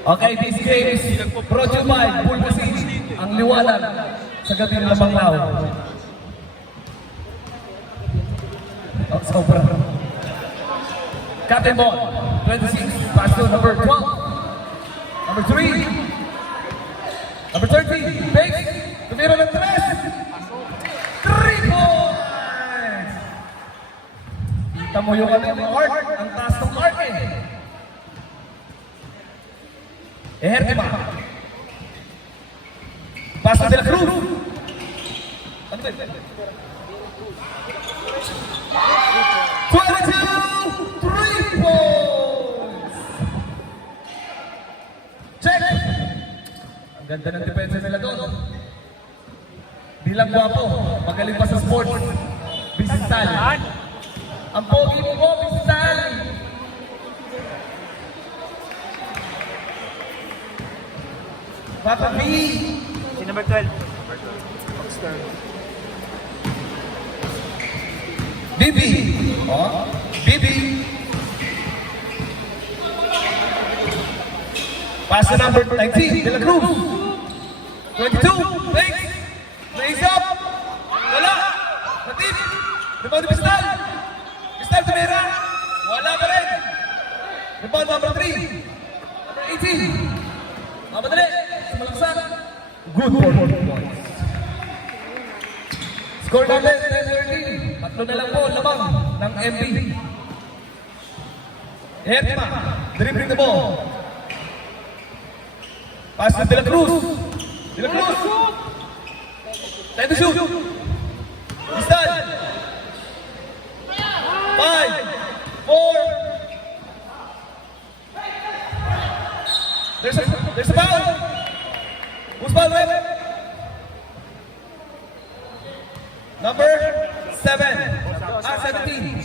Okay, this game is brought to you by Bulgasin, ang liwanag sa gabi ng Labanglaw. Oh, sobra. Captain Ball, 26, pass to number 12. Number 3. Number 13, base, tumira ng 3 points! Kita mo yung art, ang taas ng art eh. Hertima. Pass to De La Cruz. Ano ba? 22, 3 points! Check! Ang ganda ng depensa nila doon. Di lang gwapo, magaling pa sa sports. Bistal. Ang pogi mo, Bistal! Papa B! Si number 12. Bibi! Oh, Bibi! Pass to number 19, De La Cruz. 22, thanks! Raise up! Wala! Natin! Rebound ni Bistal! Bistal tumira! Wala pa rin! Rebound number 3. Number 18. Mamadali! Sumalaksak! Good for 4 points. Score natin, 10-13. Tatlo na lang po, lamang ng MB. Hertima, dribbling the ball. Pass to De La Cruz. De La Cruz! Time to shoot! Bistal! 5, 4. There's a foul! Who's foul, Red? Number 7. 17.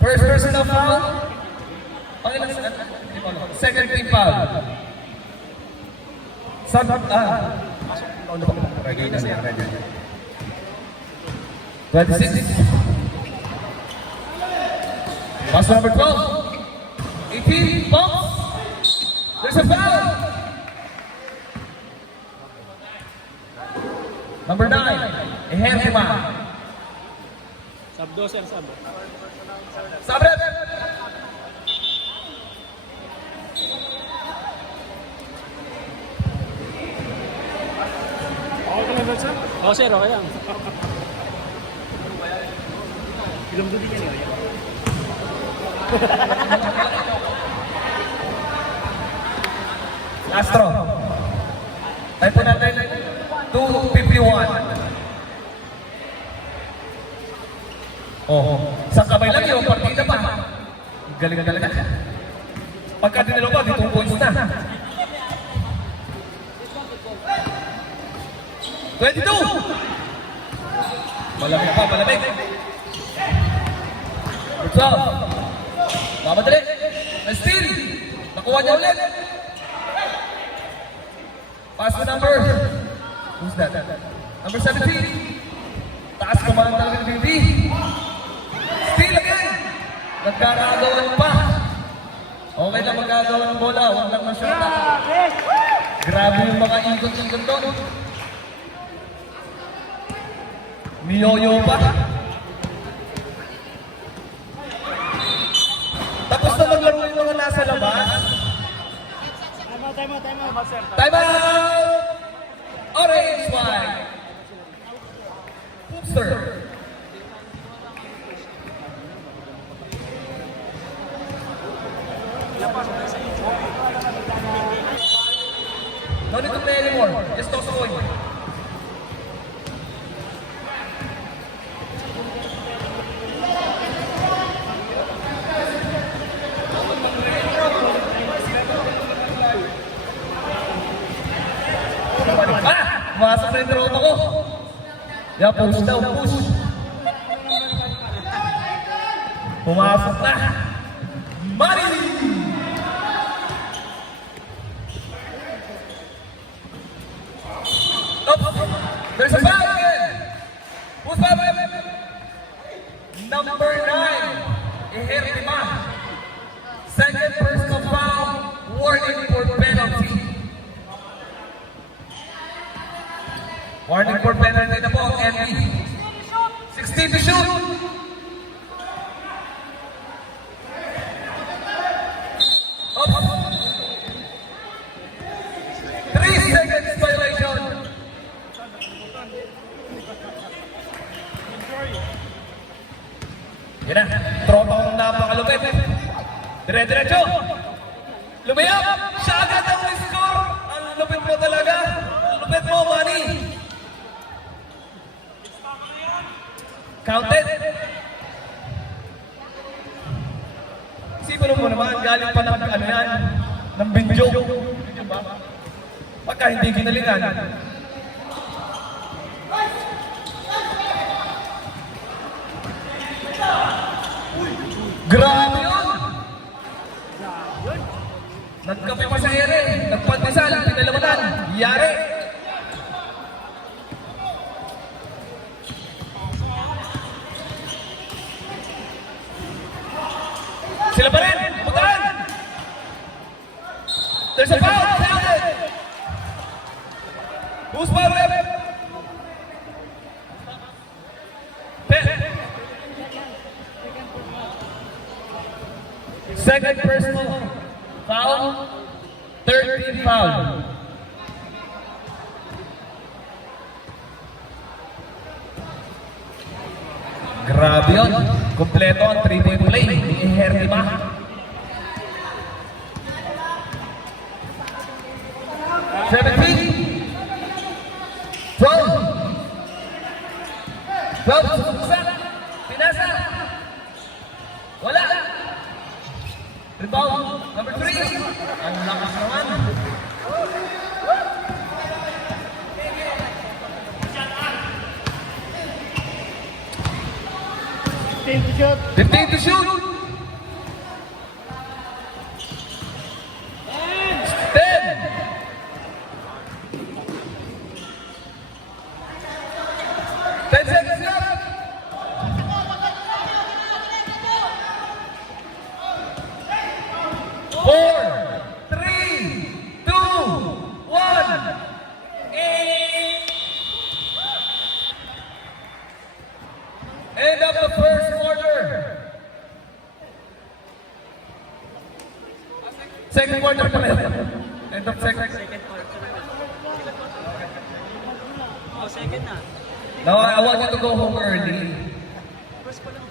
First personal foul. Second team foul. Ready na siya. 26. Pass number 12. 18. Bumps. There's a foul. Number 9. Hertima. Sub 2, sir, sub. Sabre. Okay ka lang doon, sir? Oo, sir, okay lang. Ilong doon din yan, eh. Astro. Tayo po natin 2:51. Oh, sa kamay lang yung partida pa. Galing na talaga. Pagka dinalo pa, di 2 points na. 22! Malamig pa, malamig. Good job. Mamadali. May steal. Nakuha niya ulit. Pass to number. Who's that? Number 17. Taas kumahan talaga ng BB. Steal again. Nagkakagawan pa. Okay lang magkagawa ng bola. Huwag lang masyata. Grabe yung mga ikot-ikot doon. Miyoyo pa. Tapos na maglaro yung mga nasa labas. Time out, sir. Time out! Orange flag. Poopster. No need to play anymore. Just toss a coin. Pumasok na yung tropa ko. Yeah, push daw, push. Pumasok na. Mari! There's a foul again. Who's foul? Number 9. Hertima. Second personal foul, warning for penalty. Warning for penalty na po ang ME. 16 to shoot. Up. 3 seconds violation. Yan na, tropa kong napakalupit. Dire-diretso. Lumayap. Siya agad ang score. Ang lupit mo talaga. Ang lupit mo, Manny. Counted. Isipin mo naman, galing pa ng ano yan, ng binjo. Binjo ba? Pagka hindi ginalingan. Grabe yun! Nagkape pa sa ere, nagpagdasal, pinalawanan, yari! Sila pa rin! Putaan! There's a foul! Who's foul? Second personal foul, 13 foul. Grabe yun. Kompleto ang 3-point play ni Hertima. Seventeen. 12. Pinasa. Wala. Rebound. Number 3. Ang lakas naman. Shoot. 15 to shoot. 10. 10 seconds left. 4, 3, 2, 1. End of the first quarter. Second quarter pa rin. End of second. Oh, second na. Now, I want you to go home early. First pa lang.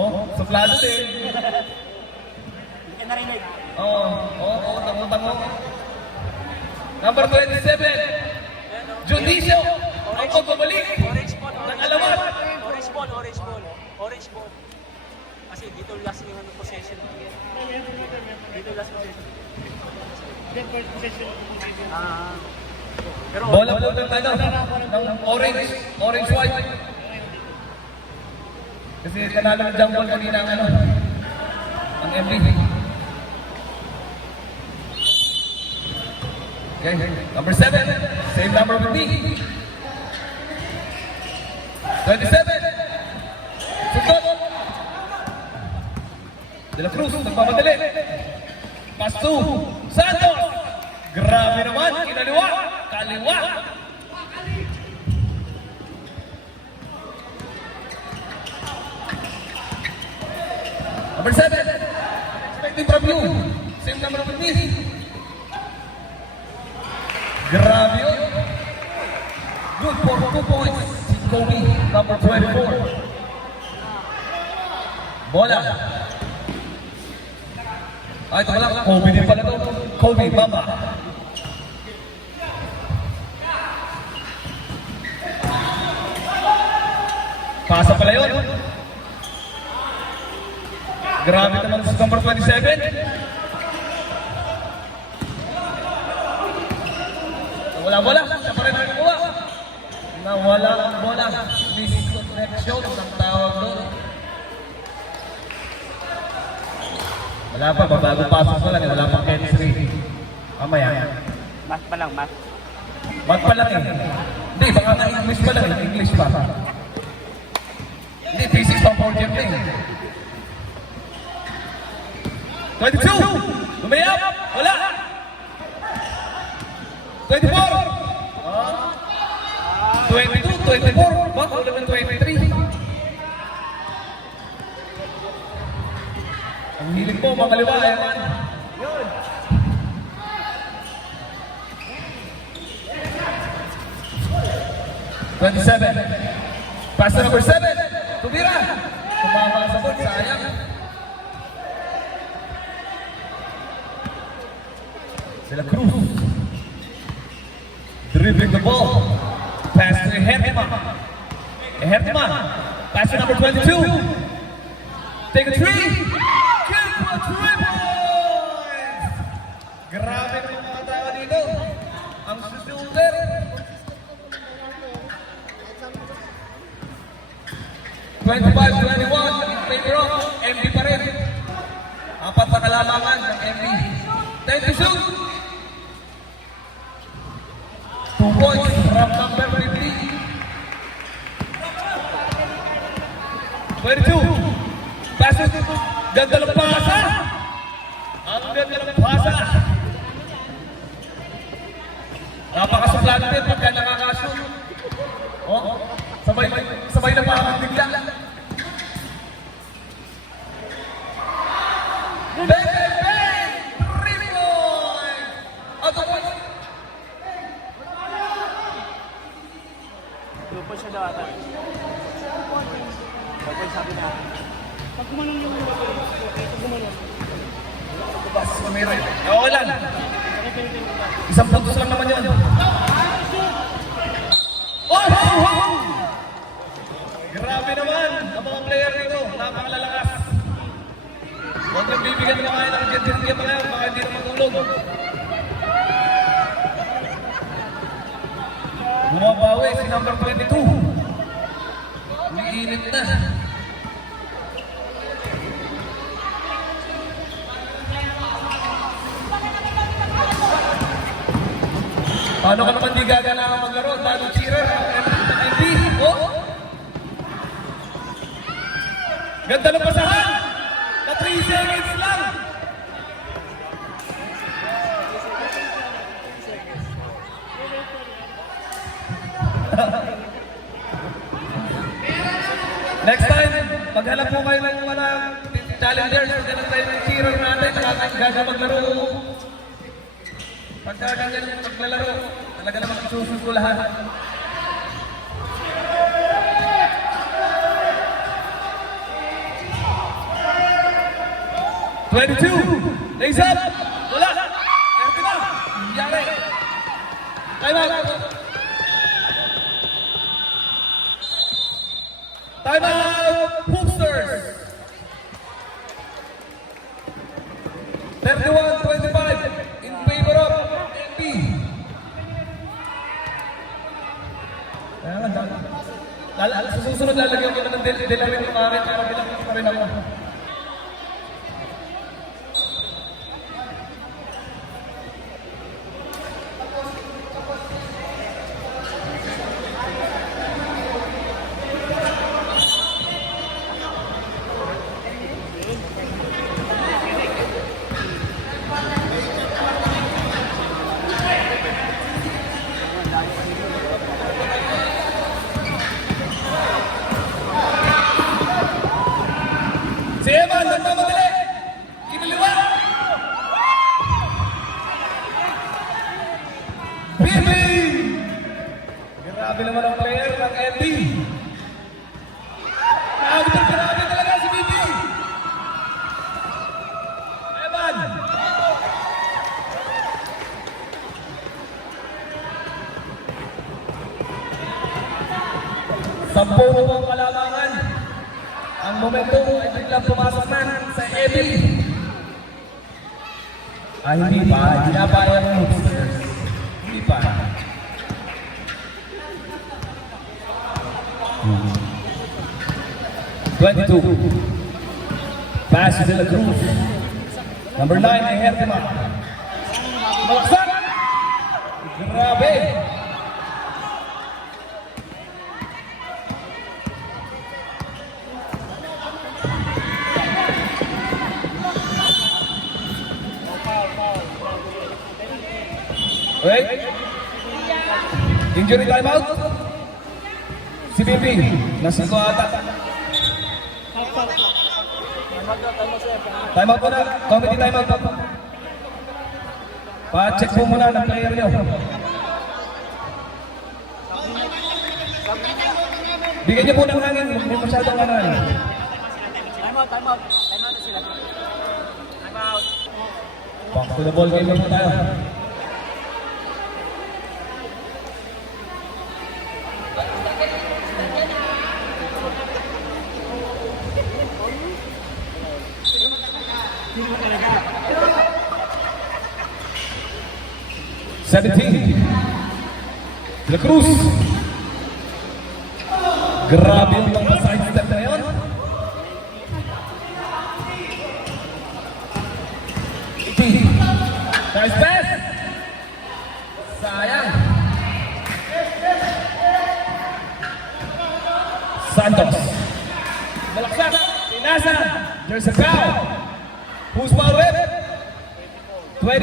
Oh, suplado din. Hindi ka narinig. Oo, tangutang mo. Number 27, Judicio. Ang pagbabalik. Orange ball. Ng alamat. Orange ball. Orange ball. Orange ball. Kasi dito last yung ano, possession. Dito last possession. Ah. Pero Bola po ng ano, ng orange, orange white. Kasi kanalo ng jump ball kanina ang ano, ang MB. Okay, number 7, same number with me. 27, Sundot. De La Cruz, nagmamadali. Pass to Santos. Grabe naman, kinaliwa, kaliwa. Number 7, expecting from you. Same number with me. Grabe yun. Good for 2 points. Si Kobe, number 24. Bola. Ay, ito pala. Kobe din pala ito. Kobe, Bamba. Pasa pala yun. Grabe naman sa number 27. Wala. Siya pa rin ang kuha. Nawala ang bola. Misconnection ang tawag doon. Wala pa, bagong pasok pa lang. Wala pang chemistry. Mamaya. math pa lang, math. Math pa lang eh. Hindi, baka nga English pa lang eh. English pa. Hindi, physics pang project eh. 22. Lumayap. Wala. 24. 22, 24. Bak, wala ng 23. Ang hilig mo, mga kaliwa. Eman. Yun. 27. Pass to number 7. Tumira. Tumama sa bot. Sayang. Sila Cruz. Dribbling the ball. Pass to Hertima. Hertima. Pass to number 22. Take a three. Kill for 3 points. Grabe ng mga tao dito. Ang shooter. 25-21 in favor of MB pa rin. Apat na kalamangan ng MB. Time to shoot. 2 points from number 50. 22. Passes. Ganda ng pasa. Ang ganda ng pasa. Napakasuplante pagka nakakashoot. Oh, sabay na parang bigla. Bang! 3 points! Out of points! Lupa siya daw ata. Pagpag sabi na. Pag gumanon yung pag gumanon. Bas, kumira. Okay lang. Isang puntos lang naman yan. Oh! Grabe naman ang mga player dito. Napakalalakas. Huwag nang bibigyan na kayo ng jet-jet pa ngayon. Baka hindi na matulog. Bumabawi si number 22. Umiinit na. Paano ka naman di gagana maglaro? Lalo cheerer. MB. Oh! Ganda ng pasahan! Na 3 seconds lang! Next time, maghanap po kayo ng mga challengers. Ganun tayo ng cheerer natin. Nakakagaga maglaro. Pagka ganyan maglalaro, talaga naman susunod ko lahat. Twenty-two. Lays up. Wala. Erti na. Nangyari. Time out. Time out. Hoopsters. 31-25 in favor of MB. Sa susunod lalagyan ko na ng delawin yung akin para bilang pa rin ako. Si Eman, nagmamadali! Kinaliwa! Bibi! Grabe naman ang player ng MB. Grabe talaga si Bibi! Eman! Sampo mo ang kalamangan. Ang momento ay biglang pumasok na sa Ebi. Hindi pa. Hindi na pa yung hoopsters. Hindi pa. Hmm. 22. Pass to De La Cruz. Number 9 ay Hertima. Malaksak! Grabe! Wait. Injury timeout. Si Bibi. Nasigo ata. Timeout muna. Committee timeout po. Pa-check po muna ng player nyo. Bigyan niyo po ng hangin. Hindi masyadong ano. Time out. Time out na sila. Time out. Back to the ball game po tayo. Seventeen. La Cruz. Grabe yung mga side step na yun. Nice pass. Sayang. Santos. Malaksak. Pinasa. There's a foul. Who's foul with? 24.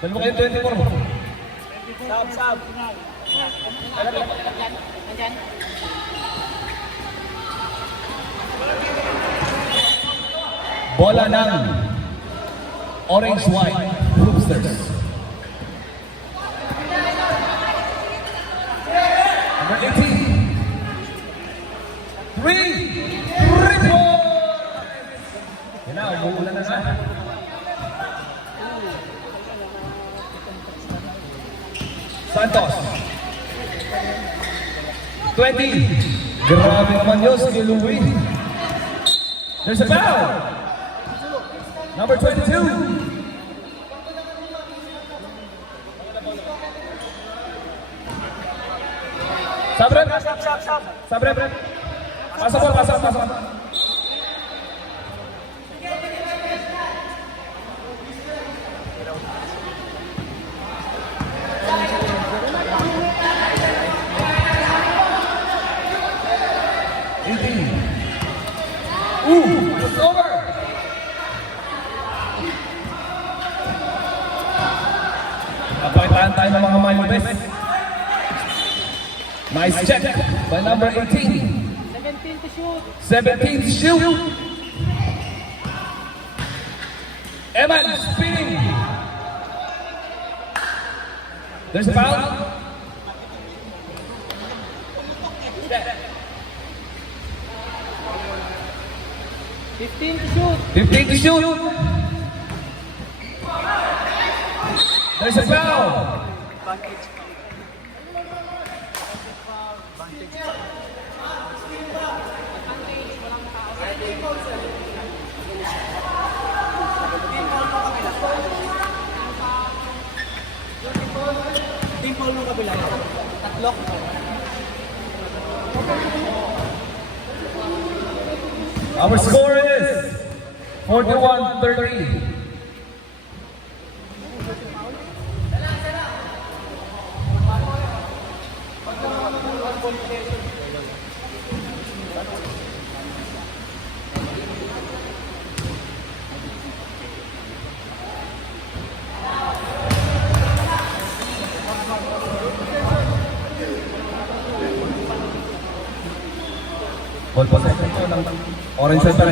Dalawa kayo 24. Sab. Bola ng orange-white Hoopsters. Number 18. 3 points! Yan na, umuulan na na. Santos. 20. Grabe naman yun si Louie. There's a foul. Number 22. Sabre. Sabre. Pasok. It's over. Napakitaan tayo ng mga malubes. Nice check by number 18. 17 to shoot. 17 to shoot. Evans spinning. There's a foul. 15 to shoot. 15 to shoot. There's a foul. Team foul ng kabila. Tatlo. Our score is 41-30. Ball possession po ng Orange Center.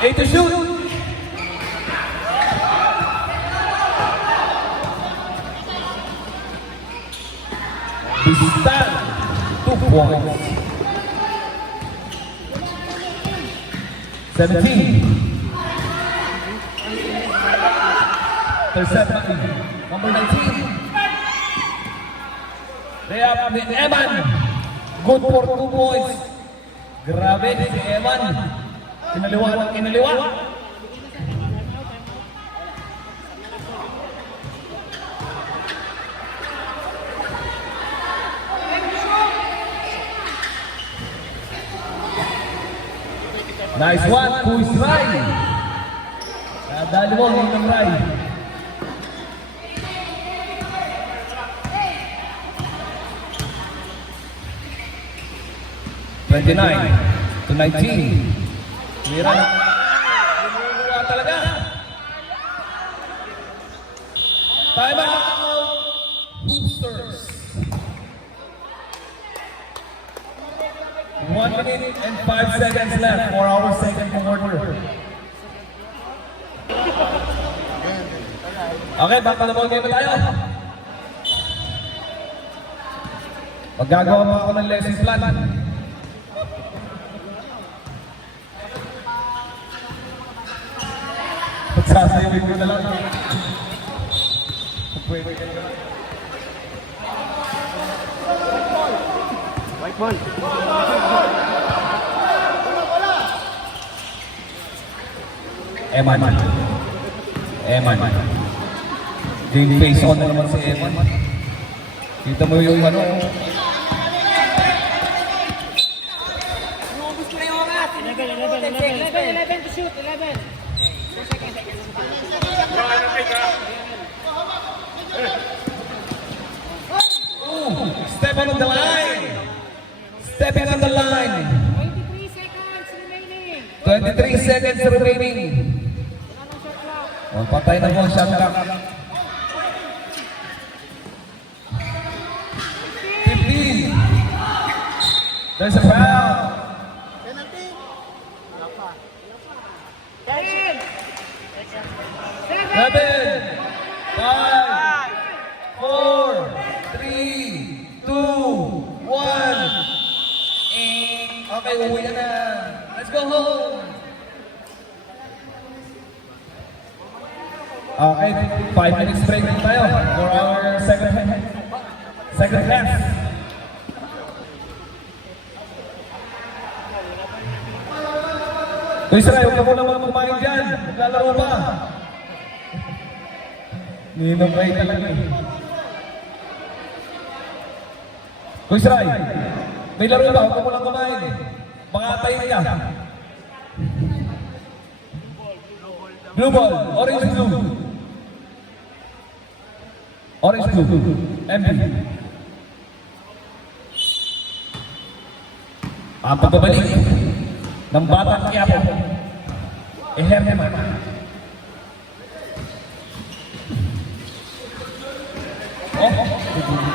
8 to shoot. Bistan 2 points. 17. Intercept number 19. They have Eman. Good for 2 points. Grabe si Eman. Kinaliwa. Nice one, Kuis Rai. Dalawang ng Rai. 29 to 19. Tumira na. Bumubura talaga. Time out. Boosters. 1 minute and 5 seconds left for our second quarter. Okay, back na ball game na tayo. Maggagawa pa ako ng lesson plan. Pagsasayawin ko na lang. Pwede kayo. White ball. Eman. Game face on na naman si Eman. Kita mo yung ano. 11 to shoot, 11. Stepping on the line. Stepping on the line. 23 seconds remaining. 23 seconds remaining. Oh, patay na po ang shot clock. 15. There's a foul. 10. 7, 5, 4, 3, 2, 1. Okay, uwi na. Let's go home. Okay, 5 minutes break tayo for our second half. Uy, Saray, huwag ka muna mga kumain dyan. Naglalaro pa. Ninong kayo talaga eh. Uy, Saray, may laro ba? Huwag ka muna kumain eh. Makatayin ka. Blue ball, orange blue. Orange blue, MB. Ang pagbabalik ng Batang Quiapo. Eher naman.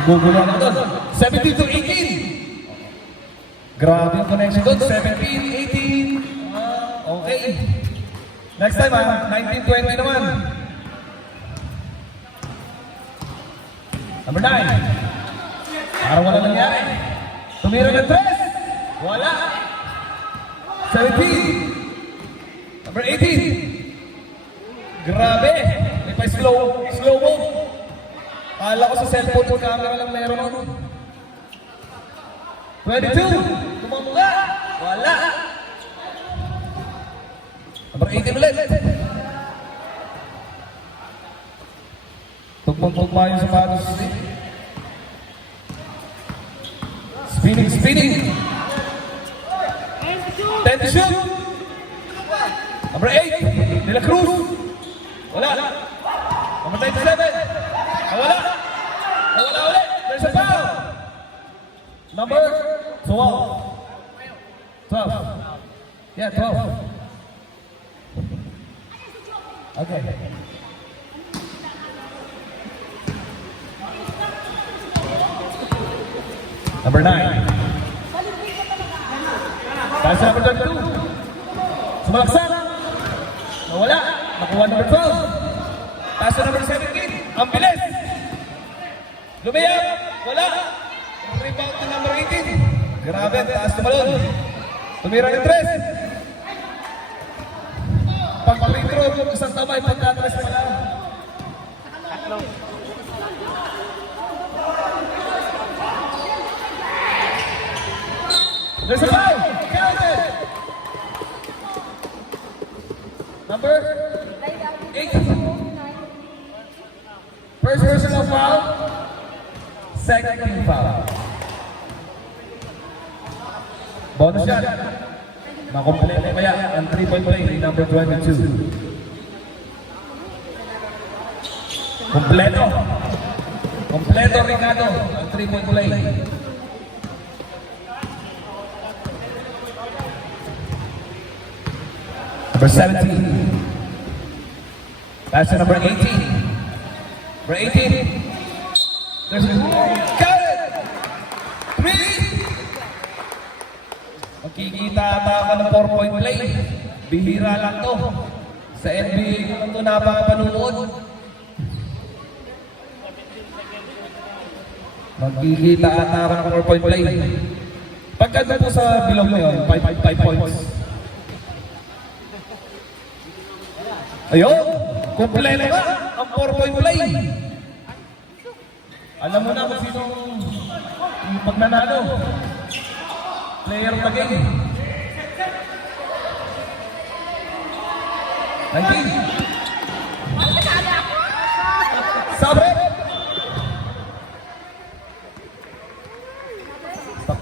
Gugulo na doon. 17 to 18. Grabe yung connection doon. 17, 18. Okay. Next time 19-20 naman. Number 9. Parang wala nangyari. Tumira ng 3. Wala. 17. Number 18. Grabe. May pa slow mo. Kala ko sa cellphone ko camera lang meron ako. 22. Tumangga. Wala. Number 18 ulit. Tugpong-tugpa yung sapatos. Spinning. 10 to shoot. Number 8. De La Cruz. Wala. Number 97. Wala. Wala ulit. There's a foul. Number 12. 12. Yeah, 12. Okay. Number 9. Pass number 32. Sumalaksak. Nawala. Nakuha number 12. Pass number 17. Ang bilis. Lumayap. Wala. Rebound to number 18. Grabe. Taas tumalon. Tumira ng 3. Pag-free throw, isang tamay, pagka-tres pa lang. There's a foul! Counted! Number 8. First personal foul. Second team foul. Bonus shot. Makompleto kaya ang 3-point play ni number 22. Kompleto Ricardo ang 3-point play. Number 17. Pass to number 18. Number 18. There's got it! 3! Makikita ata ka ng 4-point play. Bihira lang to. Sa NBA ko lang to napapanood. Magkikita ata ka ng 4-point play. Pagka doon po sa bilog mo yun, 5 points. Ayun! Kumpleto ka ang 4-point play. Alam mo na kung sino yung pagnanalo. Player of the game. 19. Sabre! Stop.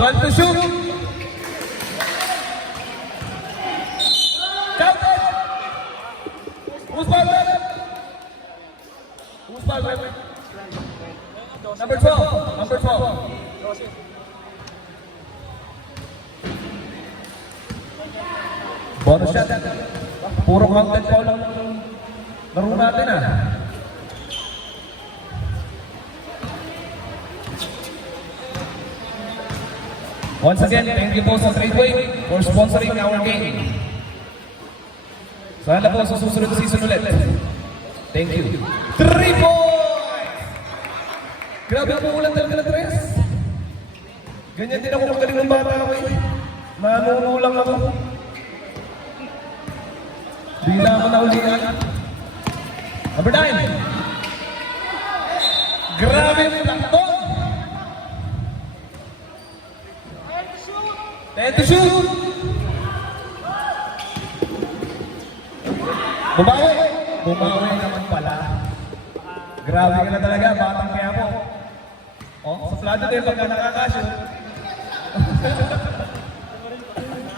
12 to shoot. Counted. Who's ball red? Who's ball red? Number 12. Number 12. Bonus shot. Puro content foul lang laro natin ah. Once again, thank you po sa Tradeway for sponsoring our game. Sana po sa susunod na season ulit. Thank you. 3 points! Grabe po ulan talaga ng 3. Ganyan din ako magaling ng bata ako eh. Nanunulang ako. Di na ako naulihan. Number 9. Grabe yung lakto. 10 to shoot. Bumawi. Bumawi naman pala. Grabe ka na talaga, batang kaya po. Oh, suplado din pagka nakakashoot.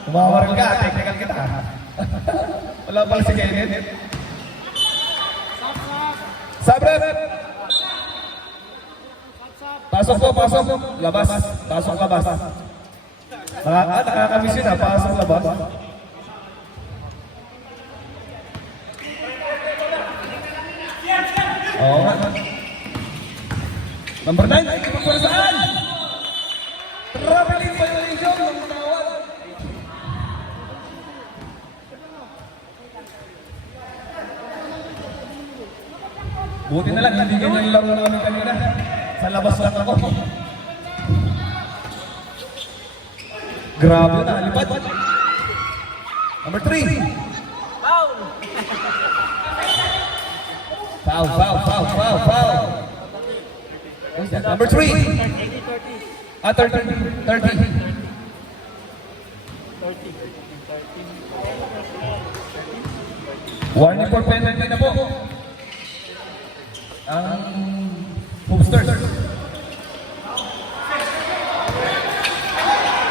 Bumawarin ka, technical kita. Wala pala si Kenneth. Sabre! Pasok po, pasok. Labas. Pasok, labas. Nakakamiss yun ha, pasok, labas. Oo nga. Number 9, ay kapag saan? Traveling violation ng tawag. Buti na lang, hindi ganyan yung laro namin kanina. Sa labas lang ako. Grabe na, lipad. Number 3. Foul! Foul, foul, foul, foul, foul. Who's that? Number 3. 30. Warning for penalty na po. Ang Hoopsters.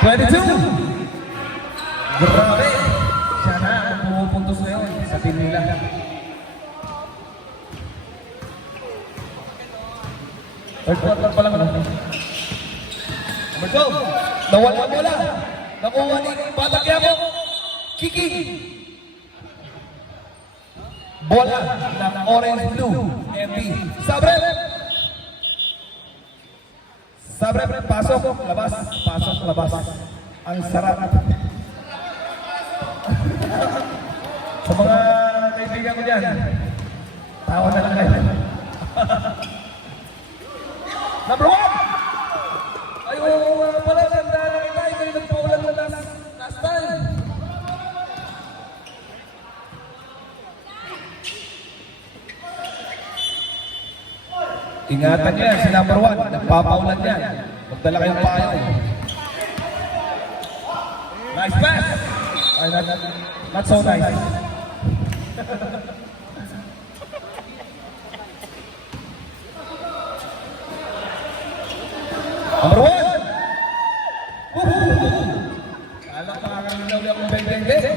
22. Grabe. Siya na ang pumupuntos na yun sa team nila. Third quarter pa lang. Number 12. Nawala ang bola. Nakuha ni Batang Quiapo. Kiki. Bola ng Orange Blue. MB. Sabre. Sabre. Pasok. Labas. Pasok. Labas. Ang sarap. Sa mga kaibigan ko dyan, tawa na lang kayo. Number 1! Ay, pala, tanda na kita. Ikaw yung nagpaulan mo last time. Ingatan niya yan, si number 1. Nagpapaulan yan. Magdala kayong payo. Nice pass! Ay, not so nice. Number 1! Woohoo! Kala pa kakamilaw niya akong beng-beng-beng.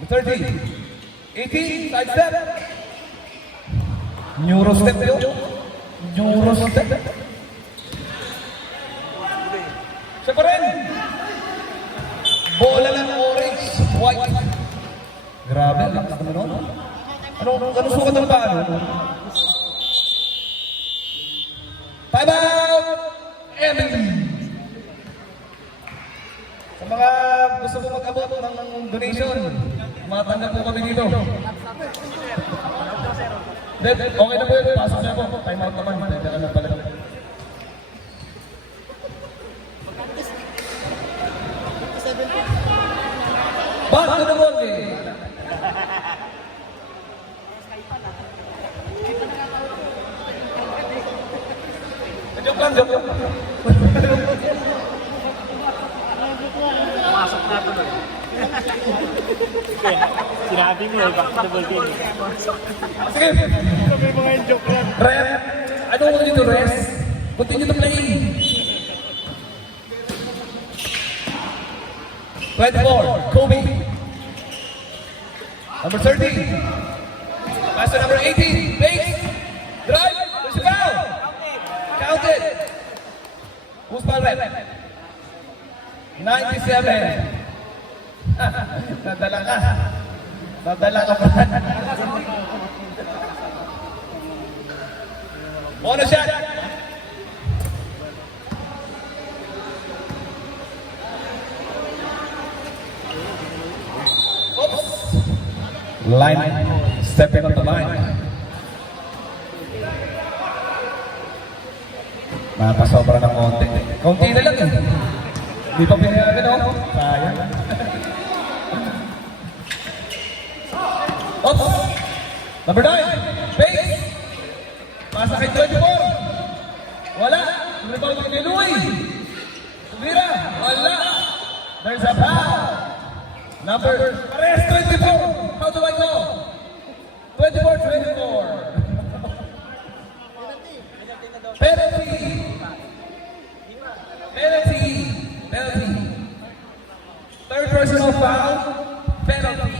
Number 30. 18, side step. Neuro step yun. Neuro step. Siya pa rin. Bola ng orange, white. Grabe, ang lakas naman nun. Anong sukat ng paano? Time out! Emily! Sa mga gusto ko mag-abot ng donation, matanggap po kami dito. Okay na po yun, pasok na po. Time out naman, teka lang pala. Back to the ball game! Joke lang, joke lang. Pasok na tuloy. Sinabi mo, back to the ball game. Sige! Ref, ano ko dito, Res? Continue to play. 24, Kobe. Number 30. Pass to number 18, Bates. Drive, there's a foul. Counted. Who's foul ref? 97. Nadala ka. Nadala ka pa. Bonus shot. Oops. Line. Stepping on the line. Mapasobra ng konti. Konti na lang eh. Di pa pinayagan ako. Sayang. Oops. Number 9. Base. Pasa kay 24. Wala. Rebound kay Louie. Tumira. Wala. There's a foul. Number. Pares 24. How do I go? 24. Penalty. Penalty. Penalty. Third personal foul. Penalty.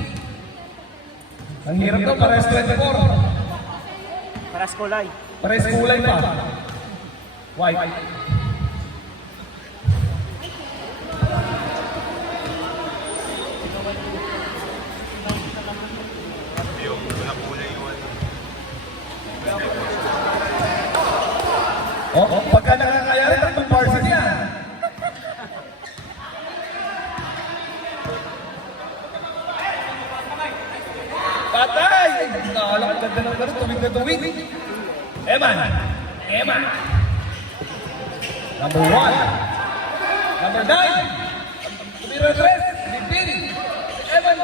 Ang hirap to, pares 24. Paras kulay. Pares kulay pa. White. Pagka nakakayari, tatlong parson yan. Patay! Nakala ko ganda ng gano'n, tuwing na tuwing. Eman. Eman. Number 1. Number 9. Tumira 3. 15. Eman.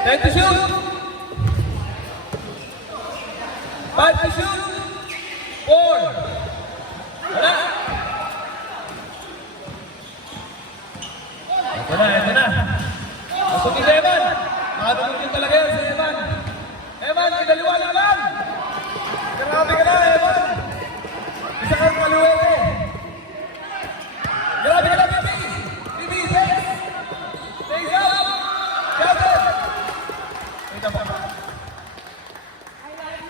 Time to shoot. 5 to shoot. 4. Wala. Ito na. Masukin si Eman. Nakatulog yun talaga yan si Eman. Eman, kinaliwala lang. Grabe ka na, Eman. Isa kang kaliwete. Grabe ka na, Bibi. Bibi, says. Stays up. Captain. Ito pa.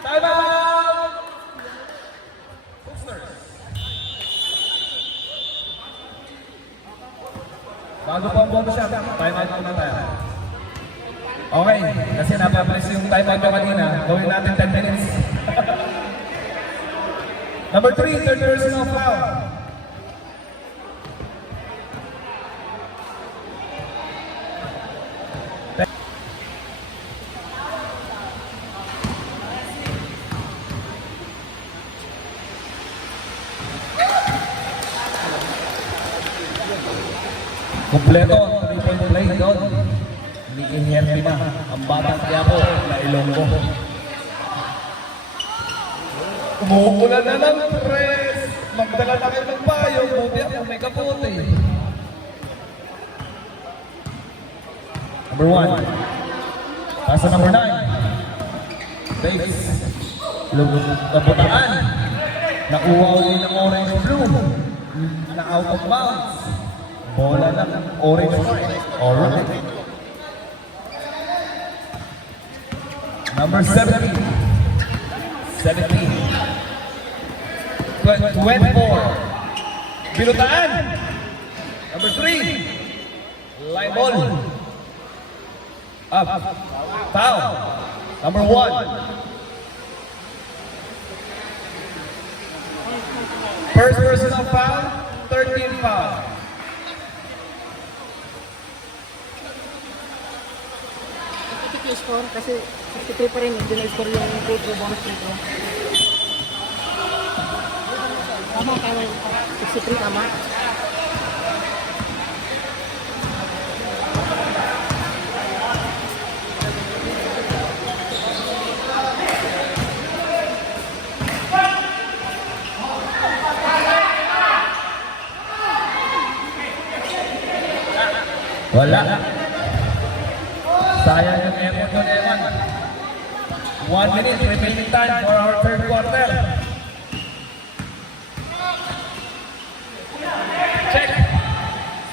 Time out. Hoopsters. Bago po ang bonus shot, time out muna tayo. Okay, kasi napapalis yung time out ko kanina, gawin natin 10 minutes. Number 3, third personal foul. Kompleto, 3-point play doon. Ni Henry na, ang batang kaya po na Ilonggo. Umuulan na ng press. Magdala na kayo ng payo, buti ako may kapote. Number 1. Pasa number 9. Base. Nabutaan. Nakuha ulit ng orange blue. Na out of bounds. Bola ng orange white. Alright. Number 17. 17. 24. Pinutaan. Number 3. Line ball. Up. Foul. Number 1. First personal foul, 13 foul. Titik yung score kasi 63 pa rin. Hindi na score yung free throw bonus free throw. Tama, tama. 63 tama. Wala. Sayang yung effort ko, Evan. 1 minute remaining time for our third quarter. Check.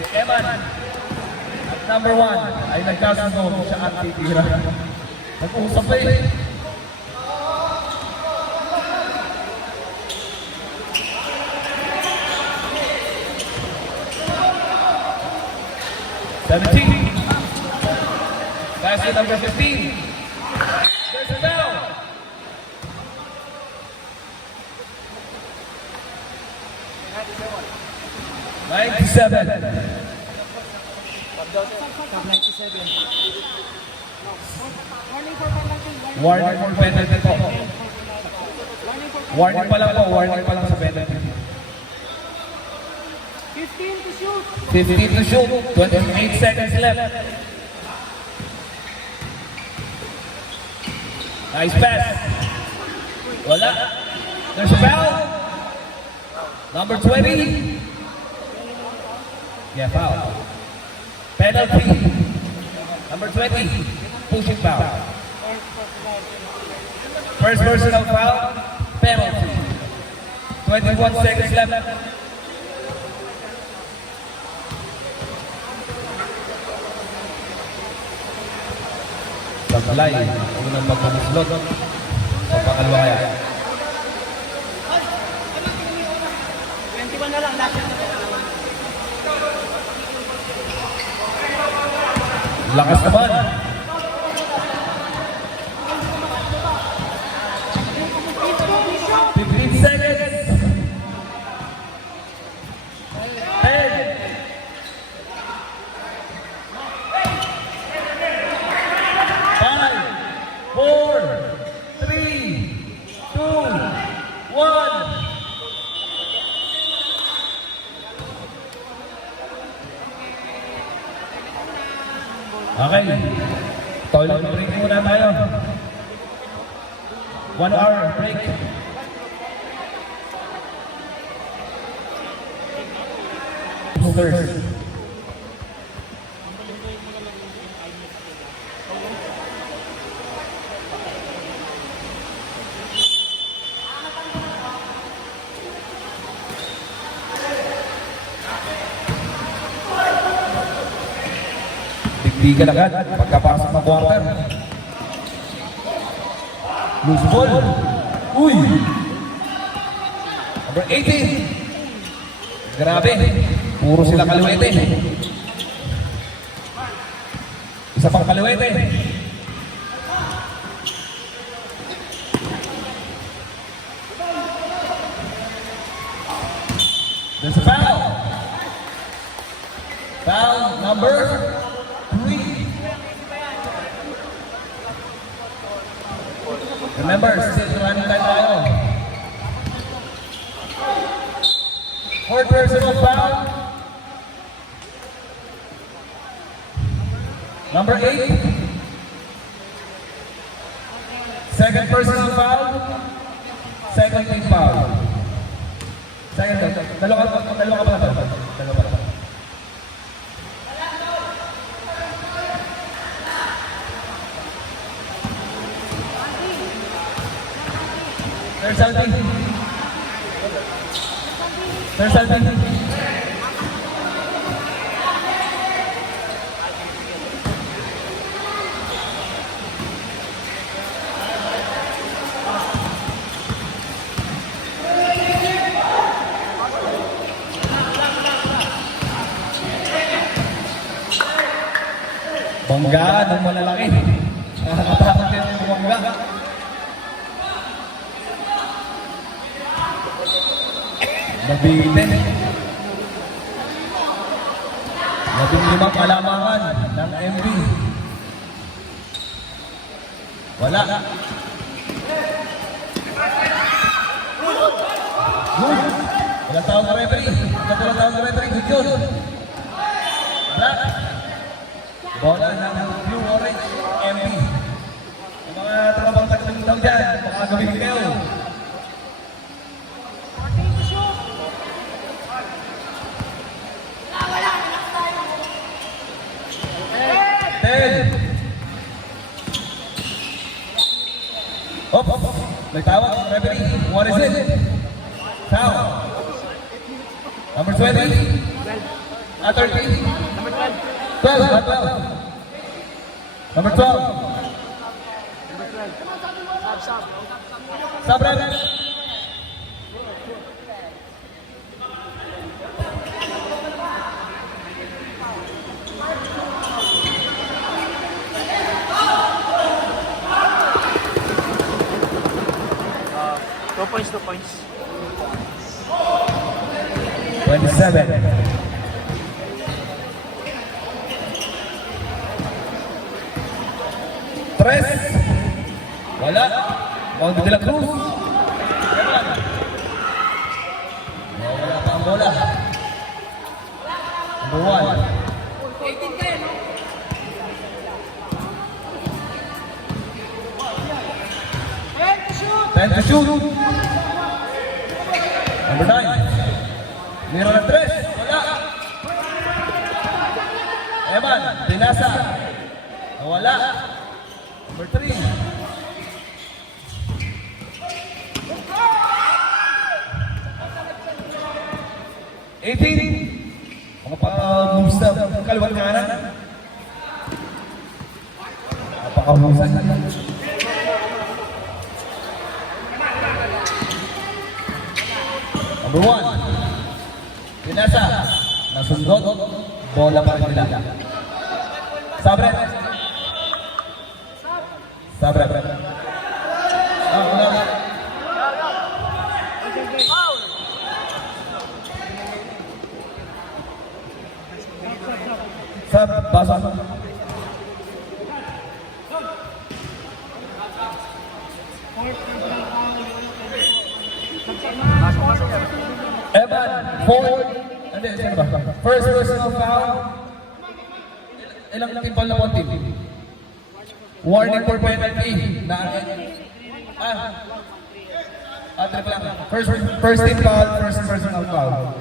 Si Evan at number 1 ay nagkasunog siya at titira. Nag-uusap pa eh. Pass to number 15. There's a foul. $97. Top 97. Warning for penalty po. Warning pa lang po. Warning pa lang sa penalty. 15 to shoot. 15 to shoot. 28 seconds left. Nice pass. Wala. There's a foul. Number 20. Yeah, foul. Penalty. Number 20. Pushing foul. First personal foul. Penalty. 21 seconds left. Sablay, unang magpamuslot. Sa pangalawa kaya. 21 na lang. Last shot. Lakas naman. 15 seconds. 10. 4, 3, 2, 1. Okay. Toilet break muna tayo. 1 hour break. First. Tignan agad pagkapasok ng quarter. Loose ball. Uy! Number 18. Grabe. Puro sila kaliwete. Isa pang kaliwete. There's a foul. Foul number 3. Remember, still running time tayo. Fourth personal foul. Number 8. Second personal foul. Second team foul. Second, dalawa ka pa lang. Dalawa pa lang. There's something. There's something. Bongga ng malalaki. Nakakatakot yan yung bongga. Nabitin. 15 kalamangan ng MB. Wala. Walang tawag na referee. Walang tawag na referee. Good yun. Black. Bola ng Blue Orange MB. Yung mga trabang tagtang dyan, baka gawin kayo. Op, nagtawag, referee. What is it? Foul. Number 20. 13. Number 12. 12, not 12. Number 12. Number 12. Sub. Sub ref. Two points. 27. Tres. Wala. Mount de la Cruz. Wala pa ang bola. Number 1. 10 to shoot. Number 9. Mira ng 3. Wala. Eman, Pinasa. Wala. Number 3. Mga pa-moves na kaliwat kanan. Napaka-moves. Number 1. Pinasa. Nasundot. Bola pa rin nila. Sabre. Wala. Sab, basa. Evan, forward. Hindi, sino ba? First personal foul. Ilang timpal na po team? Warning for penalty. Trip lang. First team foul, first personal foul.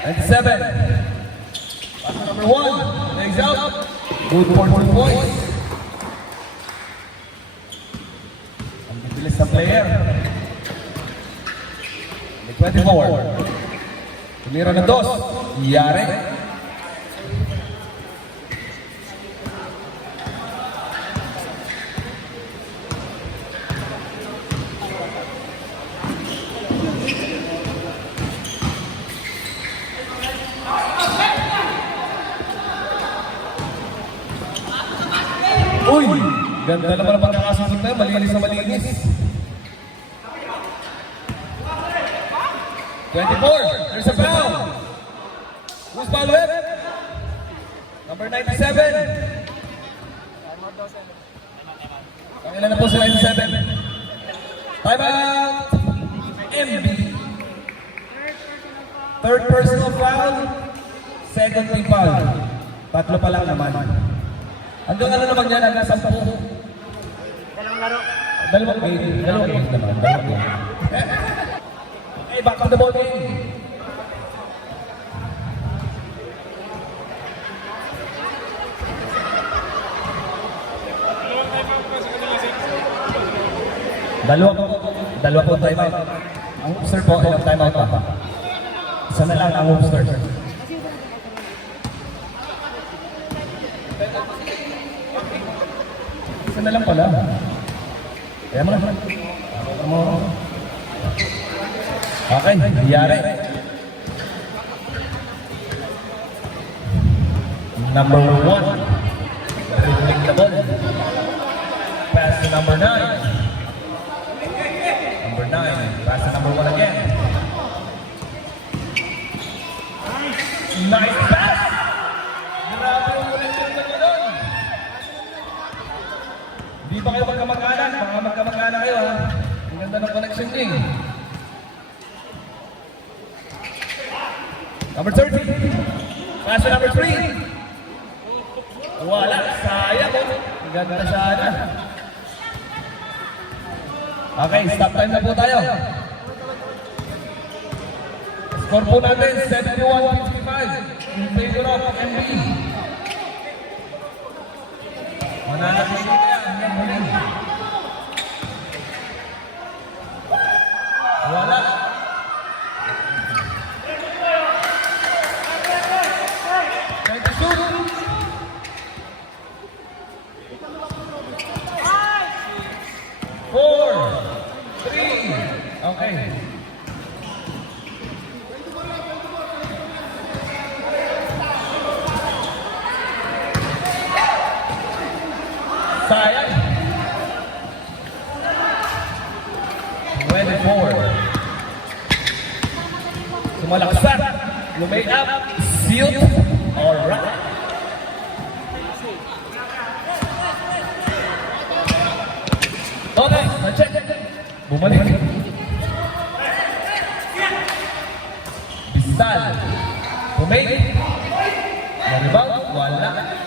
And 7. Pass number 1. Legs out. Good for 2 points. Ang bilis na player. May 24. Tumira na 2. Yare. Uy! Ganda naman ang pagkakasunod na, malinis na malinis. 24, there's a foul. Who's foul with? Number 97. Pangilan na po si 97. Time out! MB. Third personal foul. Second team foul. Tatlo pa lang naman. Hanggang ano naman yan, hanggang 10. Dalawang laro. Dalawang game naman. Okay, back on the ball game. Dalawa po time out. Ang hoopster po, ilang time out pa. Isa na lang ang hoopster. Isa na lang pala. Kaya mo na. Okay, yari. Number 1. Dribbling the ball. Pass to number 9. Number 9. Pass to number 1 again. Nice pass! Grabe yung connection na doon. Hindi ba kayo magkamag-anak? Baka magkamag-anak kayo ha. Ang ganda ng connection niya eh. Number 30. Pass to number 3. Wala. Sayang oh. Ang ganda sana. Okay, stop time na po tayo. Score po natin, 71-55 in favor of MB. Mananatili na yan, hanggang huli. Wala. Thank you, shoot. 4, 3, okay. Sayang. 24. Sumalaksak. Lumay up. Sealed. Alright. Okay, na-check. Bumalik. Bistal. Lumay. Naribang. Wala.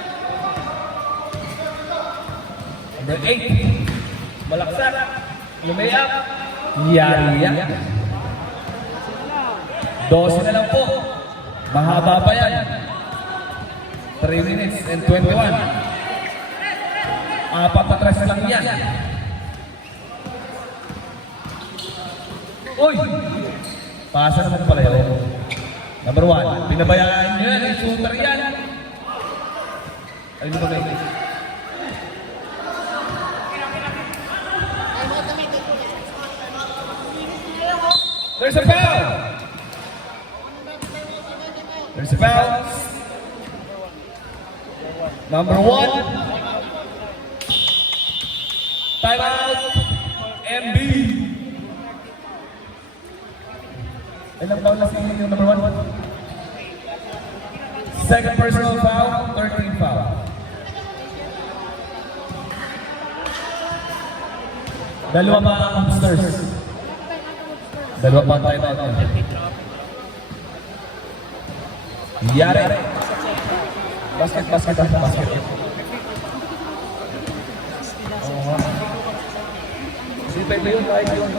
Number 8. Malaksak. Lumayap. Yariya. 12 na lang po. Mahaba pa yan. 3 minutes and 21. 4 na tres na lang yan. Uy! Pasa naman pala yun. Number 1. Pinabayaan nyo yan. Shooter yan. Ayun ba kayo? There's a foul! There's a foul. Number 1. Timeout. MB. Ilang foul na singin yung number 1? Second personal foul, 13 foul. Dalawa pa ang boosters. Dalawa pa ang timeout. Yari. Basket. Sipay ba yun? Kahit yun.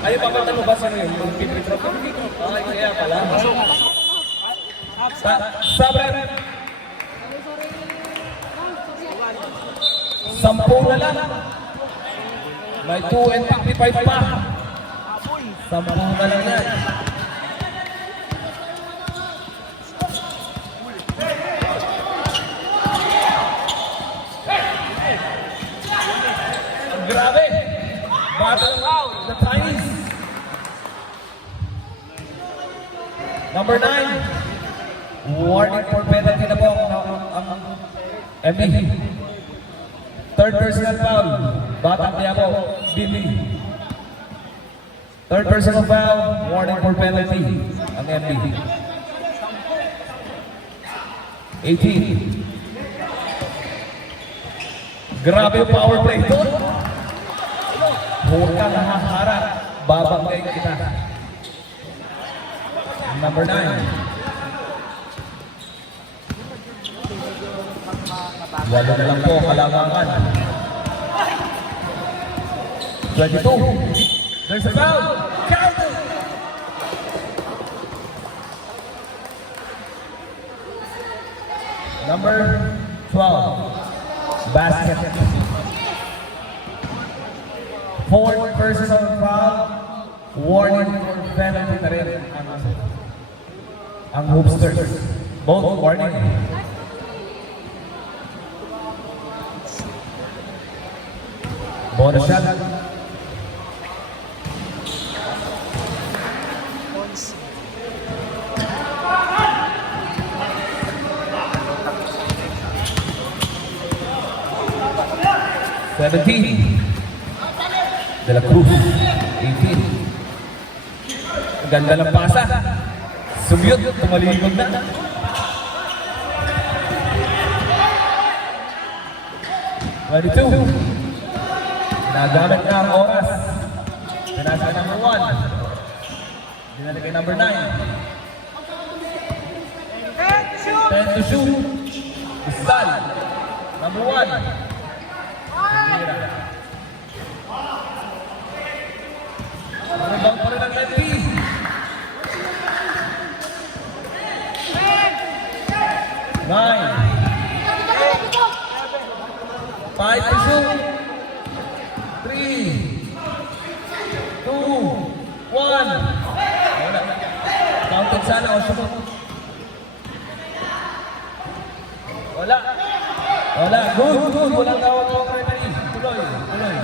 Ayaw papatan mo ba sino yun? Yung P3 drop? Ay, kaya pala. Sabre. 10 na lang. May 2 and 55 pa. 10 na lang yan. Grabe! Battle out! The Chinese! Number 9. Warning for penalty na po ang MB. Third personal foul. Batang Diabo. Billy. Third personal foul. Warning for penalty. Ang MB. 18. Grabe yung power play doon. Huwag kang nahaharap. Babangay kita. Number 9. Wala na lang po kalamangan. 22. There's a foul. Counted. Number 12. Basket. Fourth personal foul. Warning for penalty na rin ang hoopsters. Both warning. Bonus shot. 17. De La Cruz, 18. Ang ganda ng pasa. Sumyot, tumalikod na. Twenty-two. Ginagamit na ang oras. Pinasa number 1. Dinala kay number 9. 10 to shoot. Isal. Number 1. Rebound pa rin ang MP. 9. 5 to shoot. 3. 2. 1. Wala. Counted sana o shoot. Wala. Wala. Good, good. Walang tawag ng referee. Tuloy, tuloy.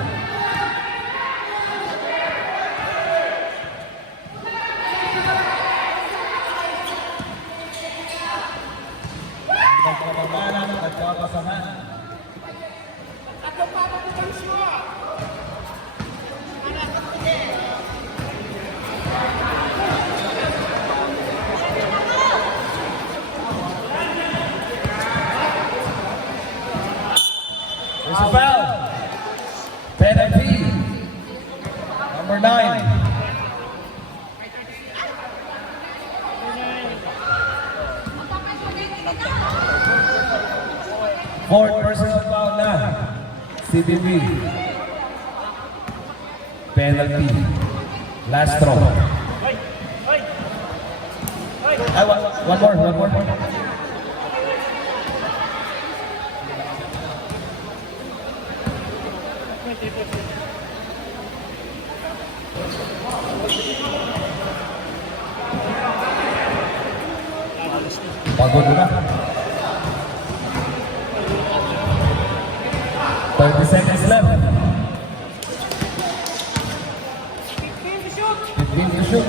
Magpapamalan at papasahan. There's a foul. Penalty. Number 9. Fourth personal foul na. CBB. Penalty. Last throw. Ay, one more. Pagod na. 30 seconds left. 15 to shoot.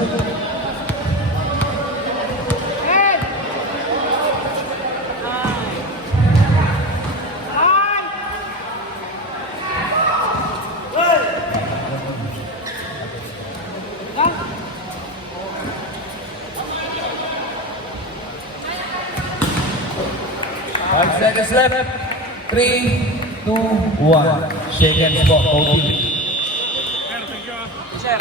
Five seconds left. 3, 2, 1. Shake hands po, Cody. Sir,